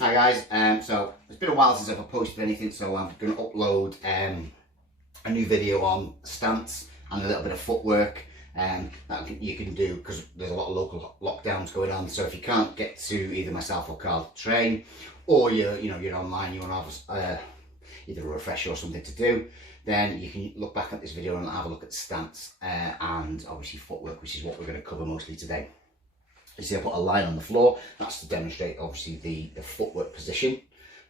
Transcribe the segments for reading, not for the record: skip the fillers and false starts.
Hi guys, so it's been a while since I've posted anything, so I'm going to upload a new video on stance and a little bit of footwork that you can do, because there's a lot of local lockdowns going on. So if you can't get to either myself or Carl to train, or you're online, you want to have either a refresher or something to do, then you can look back at this video and have a look at stance and obviously footwork, which is what we're going to cover mostly today. You see I put a line on the floor, that's to demonstrate obviously the footwork position.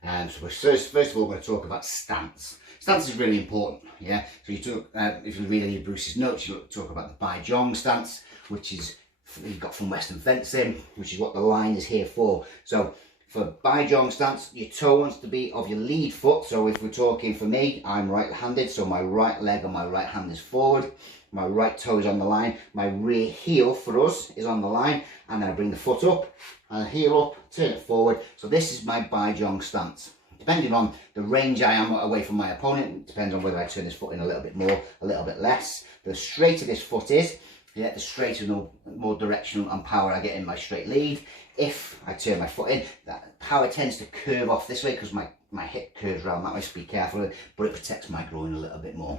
So we're first of all going to talk about stance. Stance is really important, yeah. So you talk, if you read any of Bruce's notes, you talk about the Bai Jong stance, which is you got from Western fencing, which is what the line is here for. So for Bai Jong stance, your toe wants to be of your lead foot. So if we're talking, for me, I'm right-handed, so my right leg on my right hand is forward. My right toe is on the line, my rear heel for us is on the line, and then I bring the foot up and heel up, turn it forward. So this is my Bai Jong stance. Depending on the range I am away from my opponent, it depends on whether I turn this foot in a little bit more, a little bit less. The straighter this foot is, yeah, the straighter, the more directional and power I get in my straight lead. If I turn my foot in, that power tends to curve off this way because my hip curves around that way, so be careful, but it protects my groin a little bit more.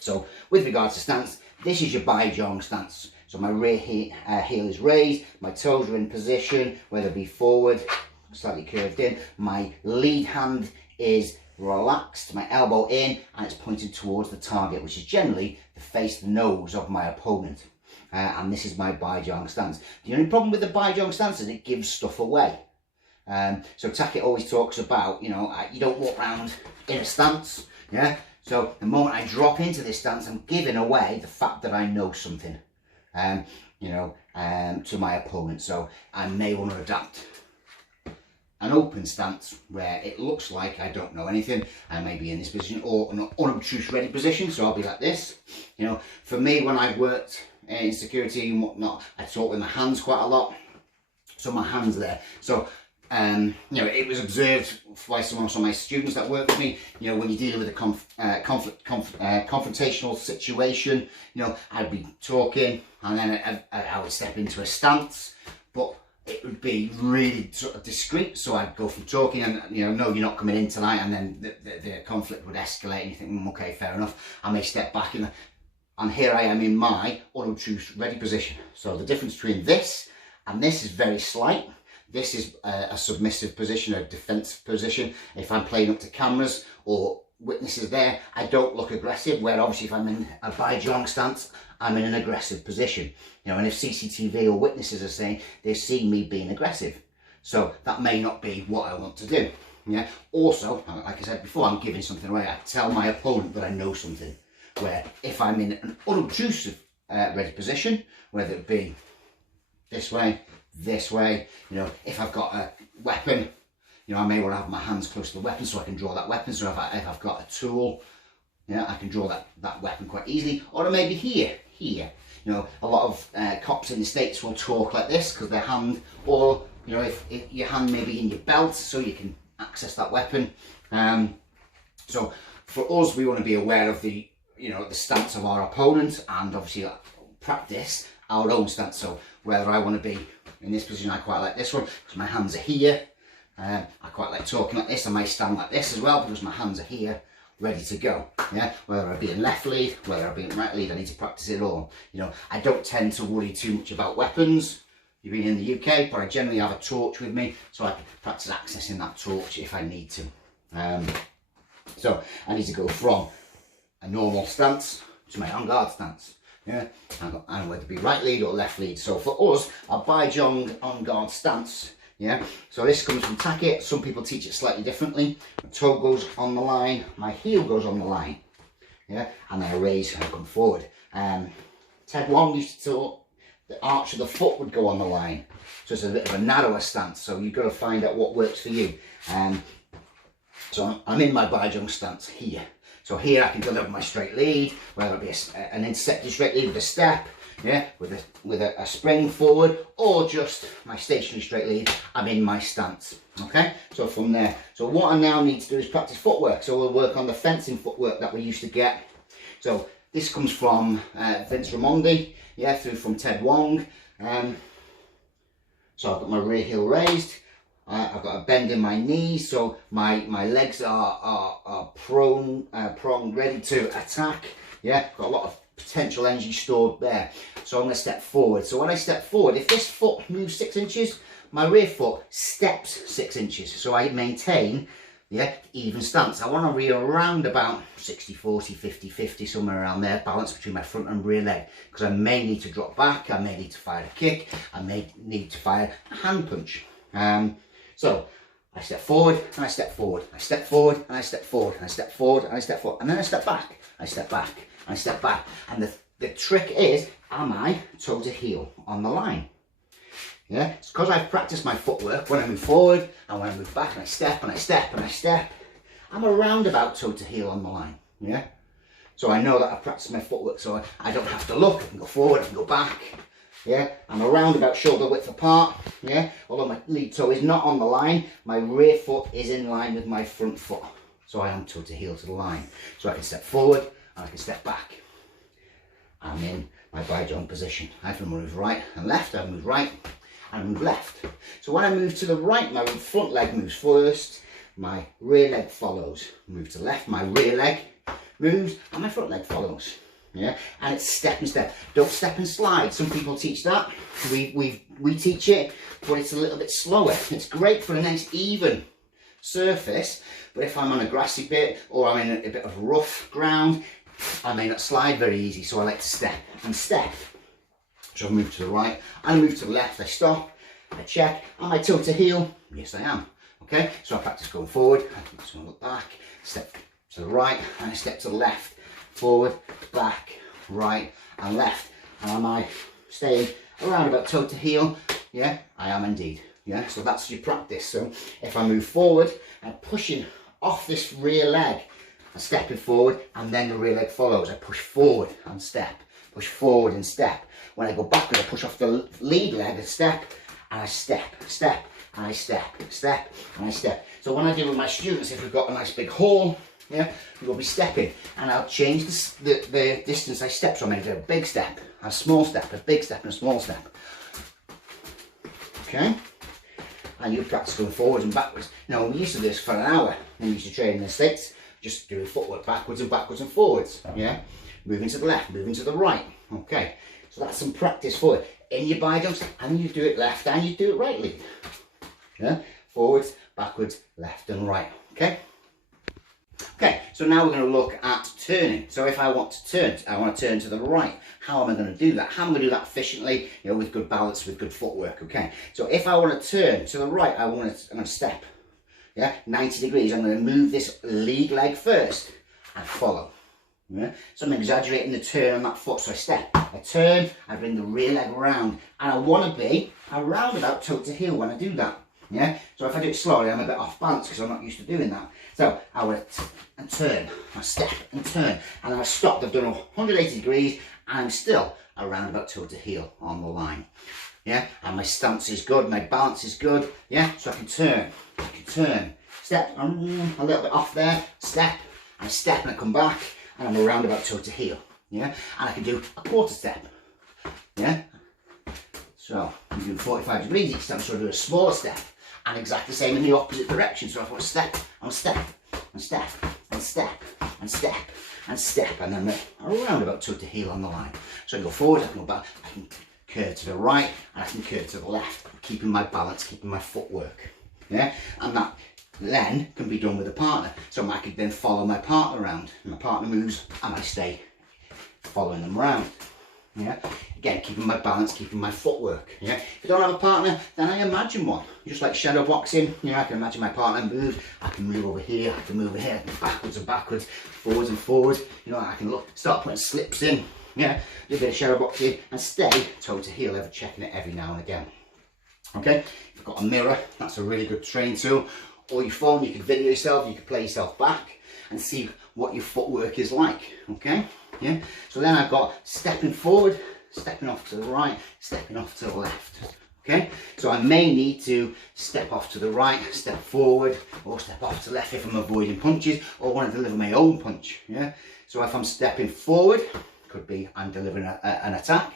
So with regards to stance, this is your Bai Jong stance. So my rear heel is raised, my toes are in position, whether it be forward, slightly curved in. My lead hand is relaxed, my elbow in, and it's pointed towards the target, which is generally the face, the nose of my opponent. And this is my Bai Jong stance. The only problem with the Bai Jong stance is it gives stuff away. So Tackett always talks about, you don't walk around in a stance, yeah? So the moment I drop into this stance, I'm giving away the fact that I know something, to my opponent. So I may want to adapt an open stance where it looks like I don't know anything. I may be in this position, or an unobtrusive ready position. So I'll be like this. For me, when I've worked in security and whatnot, I talk with my hands quite a lot. So my hands there. So it was observed by some of my students that work with me. When you're dealing with a confrontational situation, I'd be talking and then I would step into a stance, but it would be really sort of discreet. So I'd go from talking and no, you're not coming in tonight, and then the conflict would escalate, and you think, okay, fair enough. I may step back and here I am in my unobtrusive ready position. So the difference between this and this is very slight. This is a submissive position, a defensive position. If I'm playing up to cameras or witnesses there, I don't look aggressive, where obviously if I'm in a Bai Jong stance, I'm in an aggressive position. And if CCTV or witnesses are saying they've seen me being aggressive. So that may not be what I want to do. Yeah. Also, like I said before, I'm giving something away. I tell my opponent that I know something. Where if I'm in an unobtrusive ready position, whether it be this way, if I've got a weapon, I may want to have my hands close to the weapon so I can draw that weapon. So if I've got a tool, I can draw that weapon quite easily. Or it may be here. A lot of cops in the States will talk like this because their hand, or if your hand may be in your belt so you can access that weapon. So for us, we want to be aware of the stance of our opponent, and obviously practice our own stance. So whether I want to be in this position, I quite like this one because my hands are here. I quite like talking like this. I might stand like this as well because my hands are here, ready to go. Yeah, whether I be in left lead, whether I be in right lead, I need to practice it all. I don't tend to worry too much about weapons. You've been in the UK, but I generally have a torch with me, so I can practice accessing that torch if I need to. So I need to go from a normal stance to my on guard stance. Yeah, I know whether to be right lead or left lead. So for us, our Bai Jong on guard stance. Yeah, so this comes from Tackett. Some people teach it slightly differently. My toe goes on the line, my heel goes on the line. Yeah, and then I raise and I come forward. Ted Wong used to talk the arch of the foot would go on the line. So it's a bit of a narrower stance. So you've got to find out what works for you. So I'm in my Bai Jong stance here. So here I can deliver my straight lead, whether it be an intercepted straight lead with a step, yeah, with a spring forward, or just my stationary straight lead. I'm in my stance. Okay, so from there, so what I now need to do is practice footwork. So we'll work on the fencing footwork that we used to get. So this comes from Vince Raimondi, through from Ted Wong. So I've got my rear heel raised. I've got a bend in my knees, so my legs are prone, ready to attack. Yeah, got a lot of potential energy stored there. So I'm going to step forward. So when I step forward, if this foot moves 6 inches, my rear foot steps 6 inches. So I maintain, yeah, even stance. I want to be around about 60-40, 50-50, somewhere around there, balance between my front and rear leg, because I may need to drop back, I may need to fire a kick, I may need to fire a hand punch. So I step forward and I step forward, I step forward and I step forward, and I step forward and I step forward, and then I step back, I step back, I step back. And the trick is, am I toe to heel on the line? Yeah, it's because I've practiced my footwork. When I move forward and when I move back and I step and I step and I step, I'm around about toe to heel on the line. Yeah, so I know that I've practiced my footwork, so I don't have to look. I can go forward, I can go back. Yeah, I'm around about shoulder width apart. Yeah, although my lead toe is not on the line, my rear foot is in line with my front foot. So I am toe to heel to the line. So I can step forward and I can step back. I'm in my bi-joint position. I can move right and left, I move right and move left. So when I move to the right, my front leg moves first, my rear leg follows. Move to the left, my rear leg moves and my front leg follows. Yeah, and it's step and step. Don't step and slide. Some people teach that. We teach it, but it's a little bit slower. It's great for a nice even surface, but if I'm on a grassy bit or I'm in a bit of rough ground, I may not slide very easy. So I like to step and step. So I move to the right, I move to the left, I stop, I check, am I toe to heel? Yes, I am. Okay, so I practice going forward, I just look back, step to the right, and I step to the left, forward, back, right, and left. And am I staying around about toe to heel? Yeah, I am indeed. Yeah, so that's your practice. So if I move forward, I'm pushing off this rear leg, I'm stepping forward, and then the rear leg follows. I push forward and step. Push forward and step. When I go backward, I push off the lead leg and step, and I step, step, and I step, step, and I step. So when I deal with my students, if we've got a nice big hall, yeah, we'll be stepping, and I'll change the distance I step. So I may do a big step, a small step, a big step, and a small step. Okay? And you practice going forwards and backwards. Now, we used to do this for an hour, and we used to train in the States, just doing footwork backwards and forwards, yeah? Moving to the left, moving to the right, okay? So that's some practice for it. In your bi-jumps, and you do it left and you do it right lead. Yeah? Forwards, backwards, left and right, okay? Okay, so now we're going to look at turning. So if I want to turn, I want to turn to the right. How am I going to do that? How am I going to do that efficiently, you know, with good balance, with good footwork, okay? So if I want to turn to the right, I'm going to step, yeah, 90 degrees. I'm going to move this lead leg first and follow. Yeah? So I'm exaggerating the turn on that foot. So I step, I turn, I bring the rear leg around, and I want to be around about toe to heel when I do that. Yeah. So if I do it slowly, I'm a bit off balance because I'm not used to doing that. So I would and turn, I step and turn, and then I stopped. I've done 180 degrees, and I'm still around about toe to heel on the line. Yeah. And my stance is good, my balance is good. Yeah. So I can turn, step, I'm a little bit off there, step, and I step, and I come back. And I'm around about toe to heel, yeah? And I can do a quarter step, yeah? So I'm doing 45 degrees each time, so I do a smaller step, and exactly the same in the opposite direction. So if I want to step, I'll step, and step, and step, and step, and step, and then I'm around about toe to heel on the line. So I can go forward, I can go back, I can curve to the right, and I can curve to the left, keeping my balance, keeping my footwork, yeah? And that then can be done with a partner. So I could then follow my partner around. My partner moves and I stay following them around. Yeah. Again, keeping my balance, keeping my footwork. Yeah. If I don't have a partner, then I imagine one. Just like shadow boxing, you know, I can imagine my partner move. I can move over here, I can move over here, backwards and backwards, forwards and forwards. You know, I can start putting slips in. Yeah. Do a bit of shadow boxing and stay toe to heel, ever checking it every now and again. Okay. If you've got a mirror, that's a really good training tool. Or your phone, you can video yourself, you can play yourself back and see what your footwork is like, okay? Yeah. So then I've got stepping forward, stepping off to the right, stepping off to the left, okay? So I may need to step off to the right, step forward, or step off to the left if I'm avoiding punches or want to deliver my own punch, yeah? So if I'm stepping forward, could be I'm delivering an attack,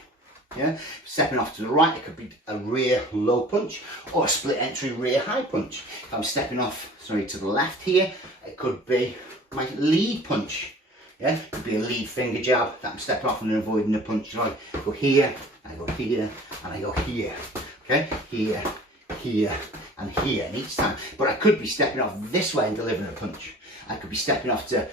Yeah, stepping off to the right, it could be a rear low punch or a split entry rear high punch. If I'm stepping off, sorry, to the left here, it could be my lead punch. Yeah, it could be a lead finger jab that I'm stepping off and avoiding a punch. So I go here, I go here, and I go here. Okay, here, here, and here, and each time. But I could be stepping off this way and delivering a punch. I could be stepping off to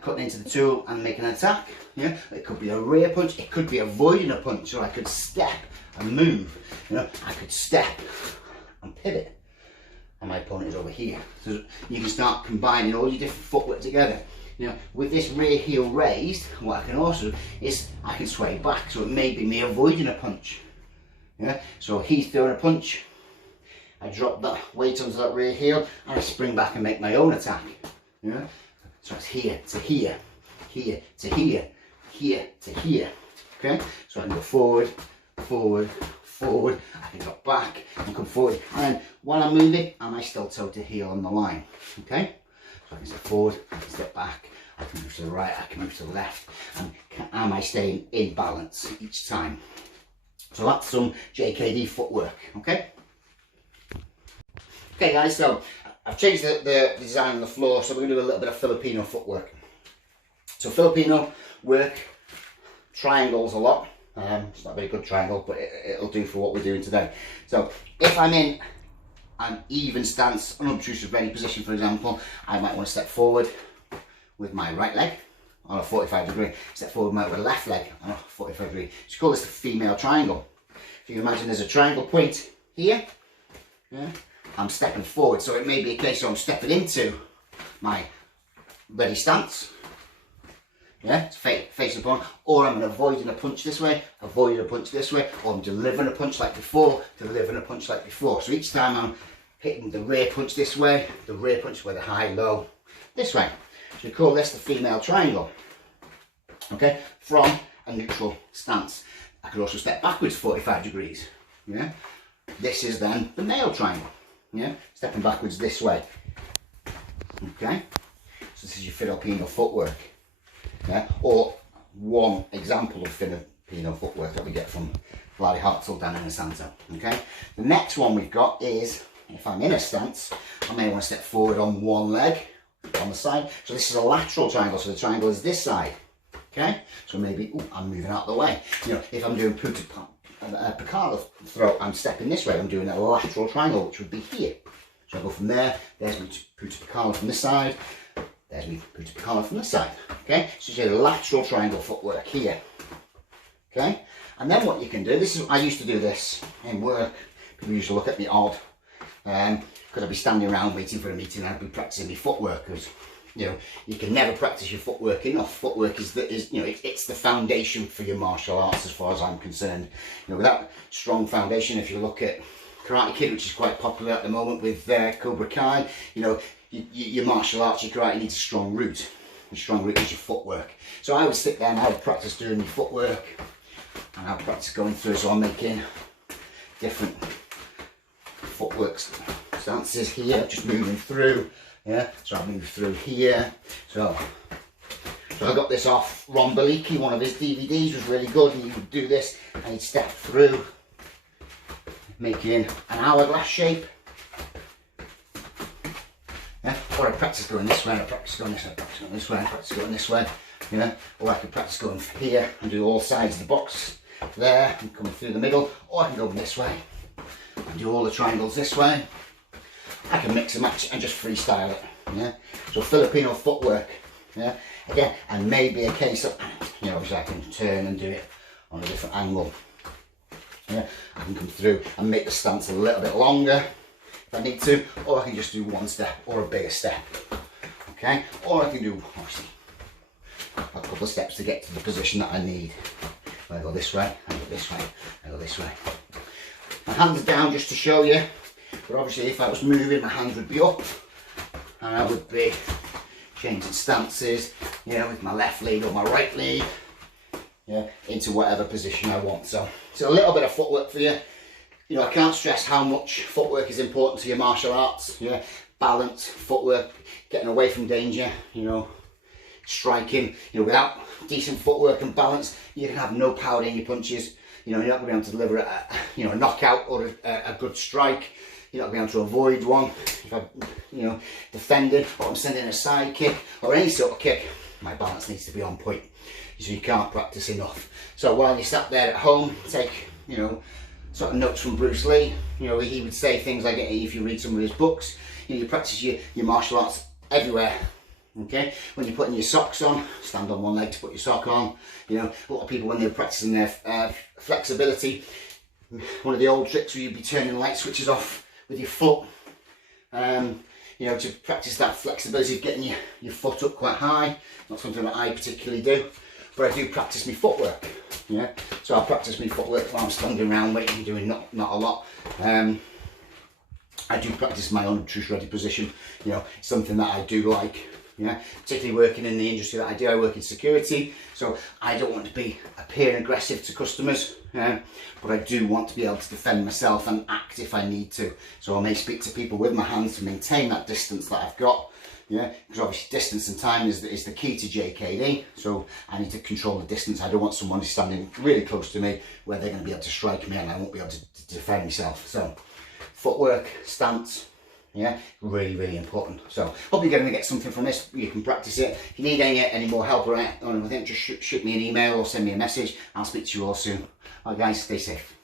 cutting into the tool and making an attack. Yeah, it could be a rear punch, it could be avoiding a punch, or I could step and move. You know, I could step and pivot, and my opponent is over here. So you can start combining all your different footwork together. You know, with this rear heel raised, what I can also do is I can sway back, so it may be me avoiding a punch. Yeah, so he's throwing a punch, I drop that weight onto that rear heel, and I spring back and make my own attack. Yeah. So it's here to here, here to here, here to here. Okay, so I can go forward, forward, forward. I can go back and come forward. And then while I'm moving, am I still toe to heel on the line? Okay, so I can step forward, I can step back, I can move to the right, I can move to the left. And am I staying in balance each time? So that's some JKD footwork. Okay. Okay, guys. So I've changed the design on the floor, so we're going to do a little bit of Filipino footwork. So Filipino work triangles a lot. It's not a very good triangle, but it'll do for what we're doing today. So if I'm in an even stance, unobtrusive ready position, for example, I might want to step forward with my right leg on a 45 degree, step forward with my left leg on a 45 degree. So you call this the female triangle. If you imagine there's a triangle point here, yeah, I'm stepping forward, so it may be a case of I'm stepping into my ready stance, yeah, to face the opponent, or I'm avoiding a punch this way, avoiding a punch this way, or I'm delivering a punch like before, delivering a punch like before. So each time I'm hitting the rear punch this way, the rear punch with a high, low, this way. So we call this the female triangle, okay, from a neutral stance. I could also step backwards 45 degrees, yeah. This is then the male triangle. Yeah, stepping backwards this way. Okay, so this is your Filipino footwork. Yeah, or one example of Filipino footwork that we get from Larry Hartzell down in the Santo. Okay, the next one we've got is if I'm in a stance, I may want to step forward on one leg on the side. So this is a lateral triangle. So the triangle is this side. Okay, so maybe I'm moving out of the way. You know, if I'm doing Picard throw, I'm stepping this way, I'm doing a lateral triangle, which would be here. So I go from there, there's my Puta Picard from this side, there's my Puta Picard from this side. Okay, so you do a lateral triangle footwork here. Okay, and then what you can do, this is, I used to do this in work, people used to look at me odd, because I'd be standing around waiting for a meeting and I'd be practicing my footwork, because you know, you can never practice your footwork enough. Footwork is you know, it's the foundation for your martial arts as far as I'm concerned. You know, without strong foundation, if you look at Karate Kid, which is quite popular at the moment with Cobra Kai, you know, your martial arts, your karate needs a strong root. The strong root is your footwork. So I would sit there and I would practice doing my footwork, and I would practice going through, so I'm making different footwork stances here, just moving through. Yeah, so I move through here. So I got this off Ron Beliki, one of his DVDs was really good, and he would do this and he'd step through, making an hourglass shape. Yeah, or I practice going this way, and I practice going this way, I practice going this way, and I practice going this way. You know, or I could practice going here and do all sides of the box there and coming through the middle, or I can go this way and do all the triangles this way. I can mix and match and just freestyle it. Yeah, so Filipino footwork. Yeah, again, and maybe a case of, you know, obviously I can turn and do it on a different angle. Yeah, I can come through and make the stance a little bit longer if I need to, or I can just do one step or a bigger step. Okay, or I can do obviously a couple of steps to get to the position that I need. I go this way, I go this way, I go this way. My hands are down just to show you. But obviously if I was moving, my hands would be up and I would be changing stances, you know, with my left leg or my right leg, yeah, into whatever position I want. So it's a little bit of footwork for you. You know, I can't stress how much footwork is important to your martial arts. Yeah, balance, footwork, getting away from danger, you know, striking. You know, without decent footwork and balance, you can have no power in your punches. You know, you're not going to be able to deliver a knockout or a good strike. You're not going to be able to avoid one. If I'm, defending, or I'm sending a side kick or any sort of kick, my balance needs to be on point. So you can't practice enough. So while you're sat there at home, take, sort of notes from Bruce Lee. You know, he would say things like, if you read some of his books, you practice your martial arts everywhere. Okay, when you're putting your socks on, stand on one leg to put your sock on. You know, a lot of people when they're practicing their flexibility, one of the old tricks where you'd be turning light switches off with your foot. To practice that flexibility of getting your foot up quite high. Not something that I particularly do, but I do practice my footwork. Yeah, so I practice my footwork while I'm standing around waiting, doing not a lot. I do practice my unobtrusive ready position. You know, something that I do like. Yeah, particularly working in the industry that I do. I work in security, so I don't want to be appearing aggressive to customers, but I do want to be able to defend myself and act if I need to. So I may speak to people with my hands to maintain that distance that I've got, because obviously distance and time is the key to JKD, so I need to control the distance. I don't want someone who's standing really close to me where they're going to be able to strike me and I won't be able to defend myself. So footwork, stance, yeah, really, really important. So hope you're going to get something from this. You can practice it. If you need any more help or anything, just shoot me an email or send me a message. I'll speak to you all soon. All right, guys, stay safe.